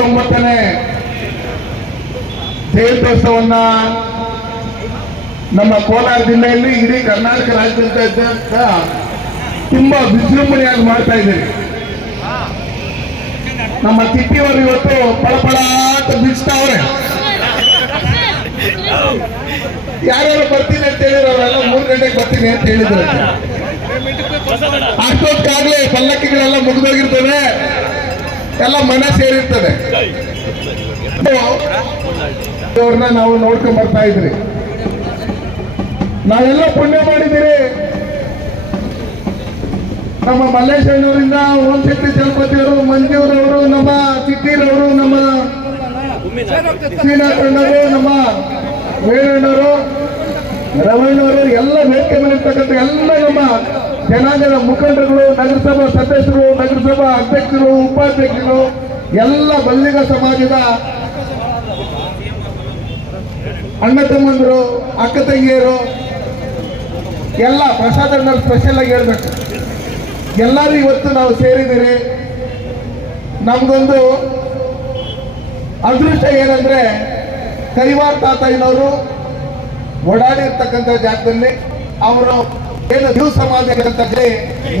49ನೇ ಜಯಂತ್ಯೋತ್ಸವನ್ನ ನಮ್ಮ ಕೋಲಾರ ಜಿಲ್ಲೆಯಲ್ಲಿ ಇಡೀ ಕರ್ನಾಟಕ ರಾಜ್ಯಾದ್ಯಂತ ತುಂಬಾ ವಿಜೃಂಭಣೆಯಾಗಿ ಮಾಡ್ತಾ ಇದ್ದೀವಿ. ನಮ್ಮ ತಿಪ್ಪಿಯವರು ಇವತ್ತು ಪಳಪಳ ಅಂತ ಬೀಸ್ತಾವ್ರೆ. ಯಾರ್ಯಾರು ಬರ್ತೀನಿ ಅಂತ ಹೇಳಿರೋರೆಲ್ಲ 3 ಗಂಟೆಗೆ ಬರ್ತೀನಿ ಅಂತ ಹೇಳಿದ್ರು. ಅಷ್ಟೊತ್ತಾಗ್ಲೇ ಪಲ್ಲಕ್ಕಿಗಳೆಲ್ಲ ಮುಗಿದೋಗಿರ್ತವೆ, ಎಲ್ಲ ಮನೆ ಸೇರಿರ್ತದೆ. ಅವ್ರನ್ನ ನಾವು ನೋಡ್ಕೊಂಡ್ ಬರ್ತಾ ಇದ್ರಿ. ನಾವೆಲ್ಲ ಪುಣ್ಯ ಮಾಡಿದ್ದೀರಿ. ನಮ್ಮ ಮಲ್ಲೇಶಣ್ಣವರಿಂದ ಓಂಶಕ್ತಿ ಚಲಪತಿಯವರು, ಮಂಜೂರವರು, ನಮ್ಮ ಚಿಟ್ಟೀರವರು, ನಮ್ಮ ಶ್ರೀನಾಥಣ್ಣವರು, ನಮ್ಮ ವೇಣಣ್ಣವರು, ರಮಣ್ಣವರು ಎಲ್ಲ ವೇದಿಕೆ ಮೇಲೆ ಇರ್ತಕ್ಕಂಥ ಎಲ್ಲ ನಮ್ಮ ಜನಾಂಗದ ಮುಖಂಡರುಗಳು, ನಗರಸಭಾ ಸದಸ್ಯರು, ನಗರಸಭಾ ಅಧ್ಯಕ್ಷರು, ಉಪಾಧ್ಯಕ್ಷರು, ಎಲ್ಲ ಬಲ್ಲಿಗ ಸಮಾಜದ ಅಣ್ಣ ತಮ್ಮಂದರು, ಅಕ್ಕ ತಂಗಿಯರು ಎಲ್ಲ ಪ್ರಸಾದ ಸ್ಪೆಷಲ್ ಆಗಿ ಹೇಳ್ಬೇಕು. ಎಲ್ಲರೂ ಇವತ್ತು ನಾವು ಸೇರಿದ್ದೀರಿ. ನಮ್ಗೊಂದು ಅದೃಷ್ಟ ಏನಂದ್ರೆ ಕೈವಾರ ತಾತಯ್ಯನವರು ಓಡಾಡಿರ್ತಕ್ಕಂಥ ಜಾಗದಲ್ಲಿ ಅವರು ಏನು ದಿವ್ ಸಮಾಜ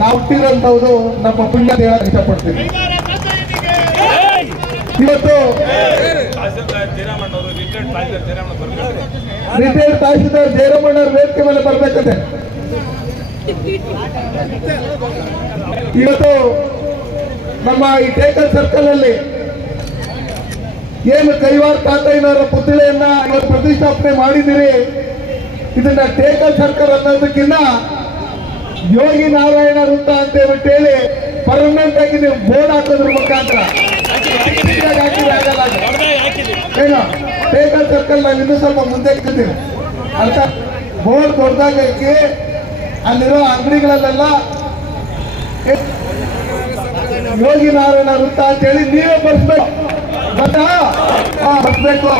ನಾವು ಹುಟ್ಟಿರೋಂಥದ್ದು ನಮ್ಮ ಪುಣ್ಯ ಹೇಳಕ್ ಇಷ್ಟಪಡ್ತೀವಿ. ಇವತ್ತು ರಿಟೈರ್ಡ್ ತಹಸೀಲ್ದಾರ್ ಜಯರಾಮಣ್ಣವ್ರ ವೇದಿಕೆ ಮೇಲೆ ಬರ್ಬೇಕಂತೆ. ಇವತ್ತು ನಮ್ಮ ಈ ಟೇಕಲ್ ಸರ್ಕಲ್ ಅಲ್ಲಿ ಏನು ಕೈವಾರ ತಾತಯ್ಯನವರ ಪುತ್ಥಳಿಯನ್ನ ಇವತ್ತು ಪ್ರತಿಷ್ಠಾಪನೆ ಮಾಡಿದಿರಿ. ಇದನ್ನ ಟೇಕಲ್ ಸರ್ಕಲ್ ಅನ್ನೋದಕ್ಕಿಂತ ಯೋಗಿ ನಾರಾಯಣ ವೃತ್ತ ಅಂತ ಹೇಳಿ ಪರ್ಮನೆಂಟ್ ಆಗಿ ನೀವು ಬೋರ್ಡ್ ಹಾಕೋದ್ರ ಮುಖಾಂತರ ಏನು ಟೇಕಲ್ ಸರ್ಕಲ್ ನಾವು ಇನ್ನೂ ಸ್ವಲ್ಪ ಮುಂದೆ ಇರ್ತೀವಿ ಅಂತ ಬೋರ್ಡ್ ದೊಡ್ಡದಾಗಿ ಅಲ್ಲಿರೋ ಅಂಗಡಿಗಳಲ್ಲೆಲ್ಲ ಯೋಗಿ ನಾರಾಯಣ ವೃತ್ತ ಅಂತ ಹೇಳಿ ನೀವೇ ಬರ್ಸ್ಬೇಕು. ಬರ್ಸ್ಬೇಕು.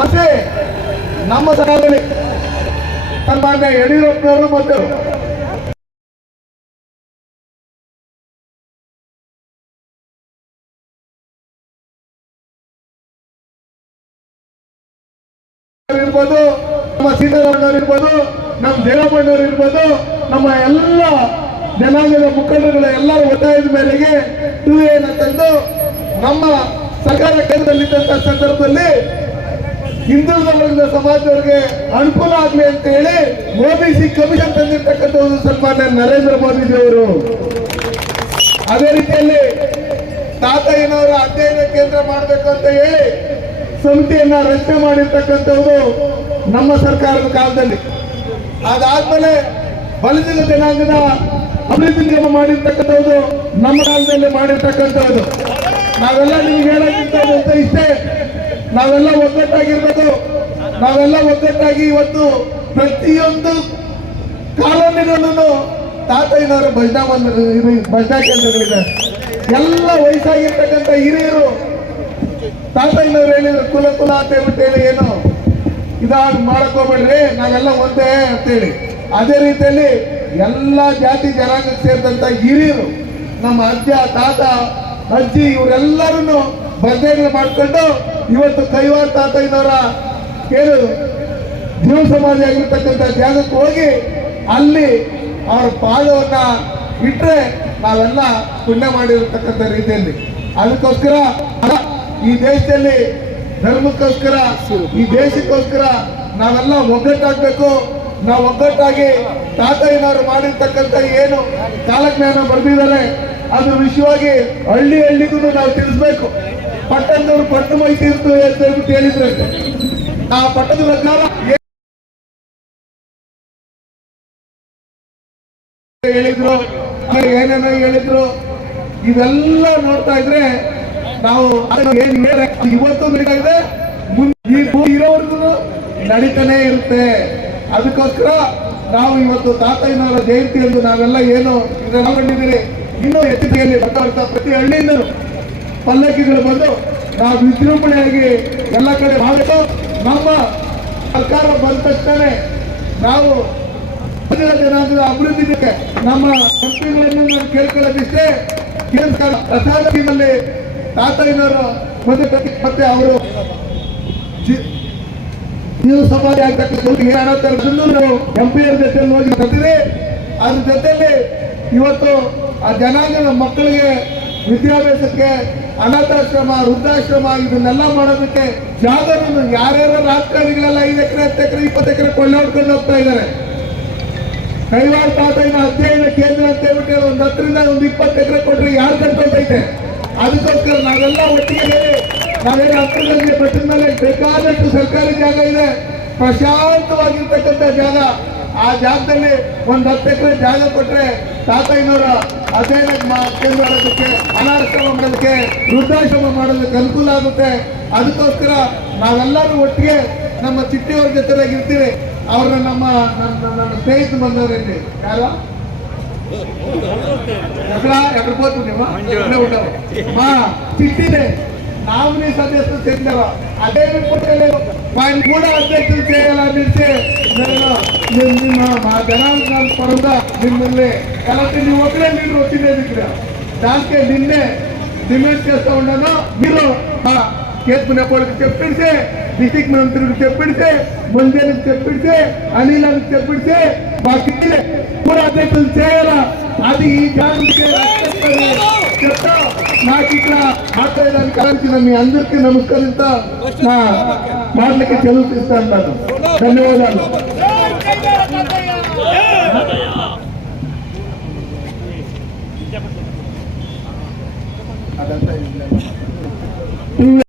ಮತ್ತೆ ನಮ್ಮ ಸಮಾಜದಲ್ಲಿ ಸನ್ಮಾನ್ಯ ಯಡಿಯೂರಪ್ಪನವರು ಮತ್ತು ಇರ್ಬೋದು, ನಮ್ಮ ಸೀತಾರಾಮಣ್ಣವ್ರು ಇರ್ಬೋದು, ನಮ್ಮ ದೇವಣ್ಣವ್ರು ಇರ್ಬೋದು, ನಮ್ಮ ಎಲ್ಲ ಜನಾಂಗದ ಮುಖಂಡರುಗಳ ಎಲ್ಲರ ಒತ್ತಾಯದ ಮೇರೆಗೆ 2A ತಂದು ನಮ್ಮ ಸರ್ಕಾರ ಕೇಂದ್ರದಲ್ಲಿದ್ದಂಥ ಸಂದರ್ಭದಲ್ಲಿ ಹಿಂದುಳಿದ ವರ್ಗದ ಸಮಾಜದವರಿಗೆ ಅನುಕೂಲ ಆಗಲಿ ಅಂತ ಹೇಳಿ OBC ಕಮಿಷನ್ ತಂದಿರ್ತಕ್ಕಂಥದ್ದು ಸನ್ಮಾನ್ಯ ನರೇಂದ್ರ ಮೋದಿಜಿಯವರು. ಅದೇ ರೀತಿಯಲ್ಲಿ ತಾತಯ್ಯನವರ ಅಧ್ಯಯನ ಕೇಂದ್ರ ಮಾಡಬೇಕು ಅಂತ ಹೇಳಿ ಸಮಿತಿಯನ್ನ ರಚನೆ ಮಾಡಿರ್ತಕ್ಕಂಥದ್ದು ನಮ್ಮ ಸರ್ಕಾರದ ಕಾಲದಲ್ಲಿ. ಅದಾದ್ಮೇಲೆ ಬಲಿತ ಜನಾಂಗದ ಅಭಿವೃದ್ಧಿ ನಿಗಮ ಮಾಡಿರ್ತಕ್ಕಂಥದ್ದು ನಮ್ಮ ಕಾಲದಲ್ಲಿ ಮಾಡಿರ್ತಕ್ಕಂಥದ್ದು. ನಾವೆಲ್ಲ ನಿಮ್ಗೆ ಹೇಳಕ್ಕಿಂತ ಇಷ್ಟೇ, ನಾವೆಲ್ಲ ಒಗ್ಗಟ್ಟಾಗಿರ್ಬೇಕು. ನಾವೆಲ್ಲ ಒಗ್ಗಟ್ಟಾಗಿ ಇವತ್ತು ಪ್ರತಿಯೊಂದು ಕಾಲೋನಿಗಳಲ್ಲೂ ತಾತಯ್ಯನವರ ಭಜನಾ ಕೇಂದ್ರಗಳಿದೆ. ಎಲ್ಲ ವಯಸ್ಸಾಗಿರ್ತಕ್ಕಂಥ ಹಿರಿಯರು ತಾತಯ್ಯನವ್ರು ಹೇಳಿದ್ರು ಕುಲ ಕುಲ ಅಂತ ಹೇಳ್ಬಿಟ್ಟು ಏನು ಇದಾಗಿ ಮಾಡಕ್ ಹೋಗ್ಬೇಡ್ರಿ, ನಾವೆಲ್ಲ ಒಂದೇ ಅಂತೇಳಿ. ಅದೇ ರೀತಿಯಲ್ಲಿ ಎಲ್ಲ ಜಾತಿ ಜನಾಂಗಕ್ಕೆ ಸೇರಿದಂತ ಹಿರಿಯರು, ನಮ್ಮ ಅಜ್ಜ, ತಾತ, ಅಜ್ಜಿ ಇವರೆಲ್ಲರೂ ಭಜನೆಗಳು ಮಾಡ್ಕೊಂಡು ಇವತ್ತು ಕೈವಾರ ತಾತಯ್ಯನವರ ಏನು ಜೀವ ಸಮಾಧಿ ಆಗಿರ್ತಕ್ಕಂಥ ಜಾಗಕ್ಕೆ ಹೋಗಿ ಅಲ್ಲಿ ಅವರ ಪಾದವನ್ನ ಇಟ್ಟರೆ ನಾವೆಲ್ಲ ಪುಣ್ಯ ಮಾಡಿರತಕ್ಕಂಥ ರೀತಿಯಲ್ಲಿ. ಅದಕ್ಕೋಸ್ಕರ ಈ ದೇಶದಲ್ಲಿ ಧರ್ಮಕ್ಕೋಸ್ಕರ, ಈ ದೇಶಕ್ಕೋಸ್ಕರ ನಾವೆಲ್ಲ ಒಗ್ಗಟ್ಟಾಗಬೇಕು. ನಾವು ಒಗ್ಗಟ್ಟಾಗಿ ತಾತಯ್ಯನವರು ಮಾಡಿರ್ತಕ್ಕಂಥ ಏನು ಕಾಲಜ್ಞಾನ ಬರೆದಿದ್ದಾರೆ ಅದ್ರ ವಿಷಯವಾಗಿ ಹಳ್ಳಿ ಹಳ್ಳಿಗೂ ನಾವು ತಿಳಿಸ್ಬೇಕು. ಪಟ್ಟಣದವರು ಪಟ್ಟು ಮೈ ತೀರ್ತು ಅಂತ ಹೇಳ್ಬಿಟ್ಟು ಹೇಳಿದ್ರೆ ಆ ಪಟ್ಟದ ಪ್ರಕಾರ ಹೇಳಿದ್ರು, ಏನೇನೋ ಹೇಳಿದ್ರು. ಇವೆಲ್ಲ ನೋಡ್ತಾ ಇದ್ರೆ ನಾವು ಇವತ್ತು ನಡೀತಾ ಇದೆ, ಇರೋವರೆಗೂ ನಡೀತಾನೆ ಇರುತ್ತೆ. ಅದಕ್ಕೋಸ್ಕರ ನಾವು ಇವತ್ತು ತಾತಯ್ಯನವರ ಜಯಂತಿ ಎಂದು ನಾವೆಲ್ಲ ಏನು ಕಂಡಿದ್ದೀರಿ, ಇನ್ನೂ ಹೆಚ್ಚಿಗೆಯಲ್ಲಿ ಬರ್ತಾ ಪ್ರತಿ ಹಳ್ಳಿಯಿಂದ ಪಲ್ಲಕ್ಕಿಗಳು ಬಂದು ನಾವು ವಿಜೃಂಭಣೆಯಾಗಿ ಎಲ್ಲ ಕಡೆ ಮಾಡಬೇಕು. ನಮ್ಮ ಸರ್ಕಾರ ಬಂದ ತಕ್ಷಣ ನಾವು ಜನಾಂಗದ ಅಭಿವೃದ್ಧಿಗೆ ನಮ್ಮ ಕಂಪನಿಗಳನ್ನು ನಾನು ಕೇಳ್ಕೊಳ್ಳೋದಿಷ್ಟೇ. ಪ್ರಧಾನಮಂತ್ರಿಯಲ್ಲಿ ತಾತಯ್ಯನವರು ಮತ್ತೆ ಅವರು ನೀವು ಸಮಾಧಿ ಆಗ್ತಕ್ಕಂಥ ಎಂಪಿಯರ್ ಜೊತೆ ಹೋಗಿ ಕಟ್ಟಿದೆ. ಅದ್ರ ಜೊತೆಲಿ ಇವತ್ತು ಆ ಜನಾಂಗದ ಮಕ್ಕಳಿಗೆ ವಿದ್ಯಾಭ್ಯಾಸಕ್ಕೆ ಅನಾಥಾಶ್ರಮ, ವೃದ್ಧಾಶ್ರಮ ಇದನ್ನೆಲ್ಲ ಮಾಡೋದಕ್ಕೆ ಜಾಗವನ್ನು ಯಾರ್ಯಾರ ರಾಜಕಾರಣಿಗಳೆಲ್ಲ 5 ಎಕರೆ 10 ಎಕರೆ 20 ಎಕರೆ ಕೊಳ್ಳೆ ಹೊಡ್ಕೊಂಡು ಹೋಗ್ತಾ ಇದ್ದಾರೆ. ಕೈವಾರ ತಾತಯ್ಯನ ಅಧ್ಯಯನ ಕೇಂದ್ರ ಅಂತ ಹೇಳ್ಬಿಟ್ಟು ಒಂದು 10 ರಿಂದ 20 ಎಕರೆ ಕೊಟ್ಟರೆ ಯಾರು ಕಟ್ಕೊಳ್ತೈತೆ? ಅದಕ್ಕೋಸ್ಕರ ನಾವೆಲ್ಲ ಒಟ್ಟಿಗೆ ನಾವೇನು ಹತ್ತಿರದಲ್ಲಿ ಬೆಟ್ಟದ ಮೇಲೆ ಬೇಕಾದಷ್ಟು ಸರ್ಕಾರಿ ಜಾಗ ಇದೆ, ಪ್ರಶಾಂತವಾಗಿರ್ತಕ್ಕಂಥ ಜಾಗ. ಆ ಜಾಗದಲ್ಲಿ ಒಂದು 10 ಎಕರೆ ಜಾಗ ಕೊಟ್ಟರೆ ತಾತಯ್ಯನವರ ಅಧ್ಯಯನ ಕೇಂದ್ರ ಮಾಡೋದಕ್ಕೆ, ಅನಾಥಾಶ್ರಮ ಮಾಡೋದಕ್ಕೆ, ವೃದ್ಧಾಶ್ರಮ ಮಾಡೋದಕ್ಕೆ ಅನುಕೂಲ ಆಗುತ್ತೆ. ಅದಕ್ಕೋಸ್ಕರ ನಾವೆಲ್ಲರೂ ಒಟ್ಟಿಗೆ ನಮ್ಮ ಚಿಟ್ಟಿಯವ್ರ ಜೊತೆಯಾಗಿರ್ತೀವಿ. ಅವ್ರನ್ನ ನನ್ನ ಸ್ನೇಹಿತರು ಬಂದವರಲ್ಲಿ ಯಾರು ಎಕಡ್ಬೋದು ನಿಮ್ಮ ಚಿಟ್ಟಿದೆ ನಾಮಿನಿ ಸದಸ್ಯರು ಸೇರಿದವ ಅದೇ ಕೂಡ ಅಧ್ಯಕ್ಷರು ಸೇರಲ್ಲ ನಿಲ್ಸಿ ನಿಮ್ಮ ಜನಾಂಗ ಪರದ ನಿಮ್ಮಲ್ಲಿ ಕಲಕ್ಕೆ ನೀವು ಒಬ್ಬರೇ ನೀರು వచ్చింది దానికి నిన్నే డిమాండ్ చేస్తా ఉన్నాను. మీరు కేసు నెపోడికి చెప్పిడితే, డిస్ట్రిక్ట్ మంత్రికి చెప్పిడితే, మంజానికి చెప్పిడితే, అనిలానికి చెప్పిడితే బాకీ కూడా అధ్యక్షులు చేయాలా. అది ఈ జాగ్రత్త చెప్తా. నాకు ఇక్కడ మాట్లాడడానికి ఆలోచన మీ అందరికీ నమస్కరిస్తా నా మాటలకి చెల్లిస్తా ఉంటాను. ధన్యవాదాలు. అదంతా